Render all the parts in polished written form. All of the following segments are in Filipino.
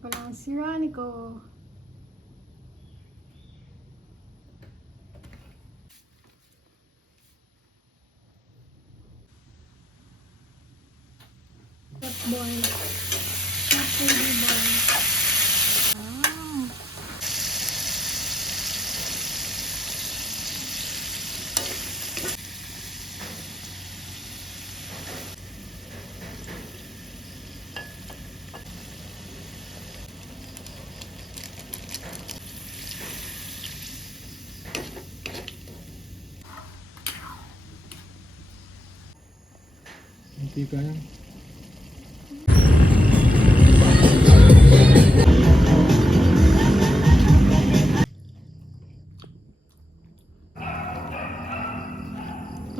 pala si Ronico. Hot boy. Hot baby boy. Wow. Hindi ka yan.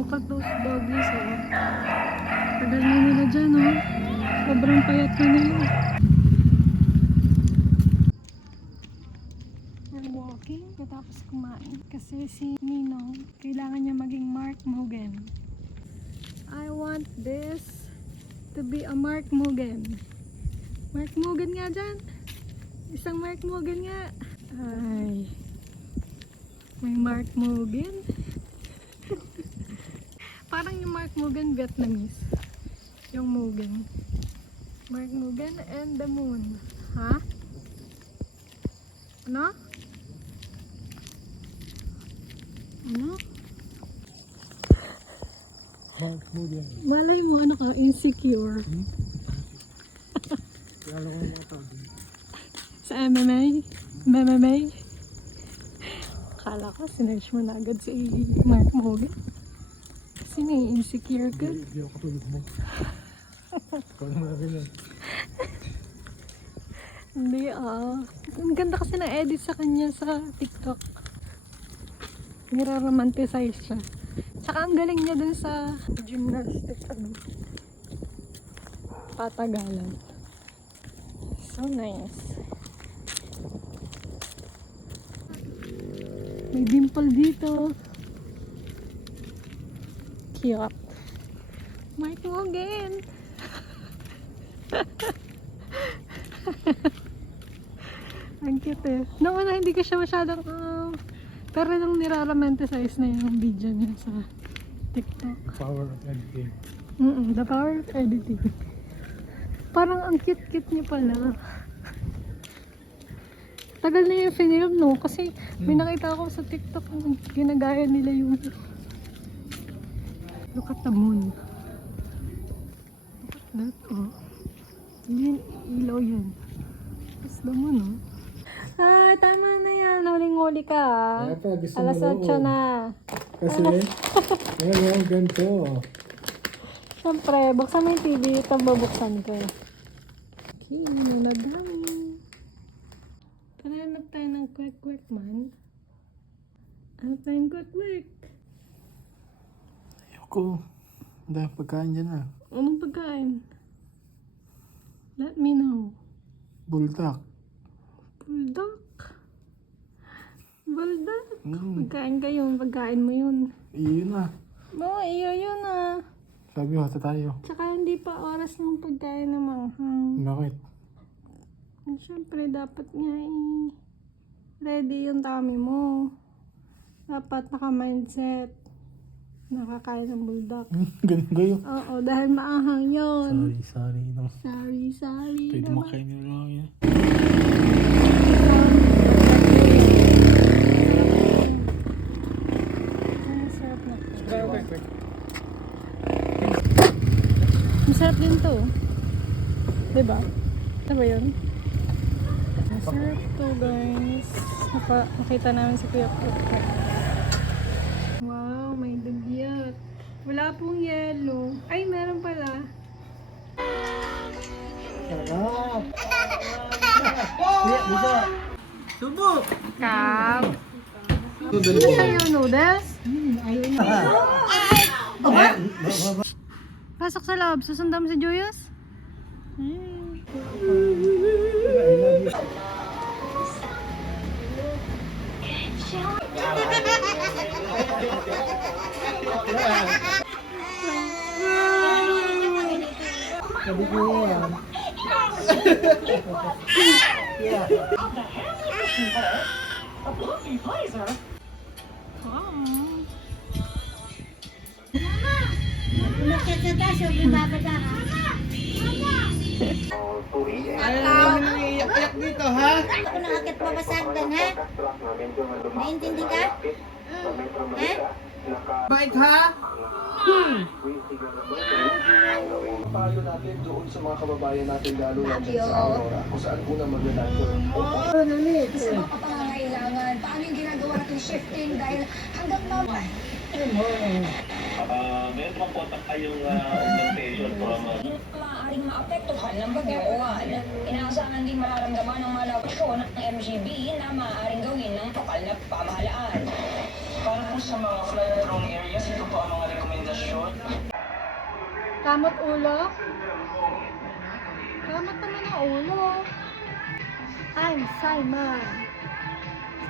Look at those doggies, oh. Tagal na nila dyan, oh. Sobrang payat na nila. We're walking katapos kumain. Kasi si Ninong, kailangan niya maging Mark Mogan. I want this to be a Mark Mogan. Mark Mogan nga dyan. Isang Mark Mogan nga. Ay. May Mark Mogan. Parang yung Mark Mogan Vietnamese. Yung Mogan. Mark Mogan and the moon. Ha? Ano? Ano? Mark Mogan. Malay mo, ano ka? Insecure. Kaya alam ko yung mga tao din. Sa MMA? MMA? Akala ko, sinerge mo na agad si Mark Mogan. Kasi insecure ka. Hindi ako katulog mo. Ikaw naman rin yan. Hindi Ang ganda kasi na edit sa kanya sa TikTok. Nire-romanticize siya. Tsaka ang galing niya dun sa gymnastics, patagalan. So nice. May dimple dito. Cute. Mark Mogan. Ang cute eh. Noong una hindi ko siya masyadong pero nung nire-romanticize na yung video niya sa TikTok. Power of editing. The power of editing. Parang ang cute-cute niya pala. Tagal na yung film, no? Kasi may nakita ako sa TikTok ginagaya nila yung look at the moon. Look at that, oh. Yan, ilaw yan. That's the moon, oh. Ah, tama na yan. Huling-huli ka, ah. Kaya pa, gusto mo Alas 8 noon. na. Kasi, ngayon, ganito. Siyempre, buksan mo yung TV. Ito babuksan ko. Okay, nadami. Hanap tayo ng quick man. Hanap tayo ng quick. Ayoko. Ang dahil pagkain dyan ah. Anong pagkain? Let me know. Buldak. Bulldog. Bulldog. Pagkain kayo. Pagkain mo yun. Iyon na. Oo, iyo yun ah. Sabi mo, hata tayo. Tsaka hindi pa oras ng pagkain ng manghang. Bakit? Siyempre, dapat nga ready yung tummy mo. Dapat naka-mindset. Nakakain ng bulldog. Ganun kayo. Oo, dahil maanghang yun. Sorry. No. Sorry Pwede naman. makain nyo lang yan. Ang sarap na. Masarap din to. Diba? Diba yun? Masarap to, guys. Nakita namin si Kuya Kuya. Wow, may dugyot. Wala pong yellow. Ay, meron pala. Sarap! Bisa! Subok! Kap. Ano sa'yo, noodles? Pasok sa loob. Susundan mo si Joyous? Sabi ko yan. Umakyat sa taas, huwag bumababa ha. Ano naman nangiiyak dito, ha? Ako nakakit babasagdan ha. Naintindi ka? Ha? Bait, ha? Paano natin doon sa mga kababayan natin lalo na dyan sa Aurora kung saan unang maglalako. Sa mga pangangailangan, paano yung ginagawa natin shifting dahil hanggang mamay. Meron pang kontak kayong augmentation from Maaaring maapektuhan ng bagyong Uwan. Inaasahan din mararamdaman ng mga lokasyon ng MGB na maaaring gawin ng lokal na pamahalaan. para po sa mga flood-prone areas, ito po ang mga rekomendasyon. Kamot ulo? Kamot naman ang ulo. I'm Simon.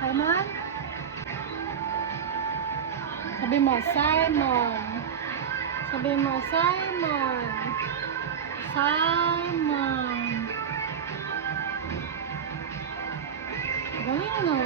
Simon? Sabi mo, Simon. Sabi mo, Simon. Simon. Galing no?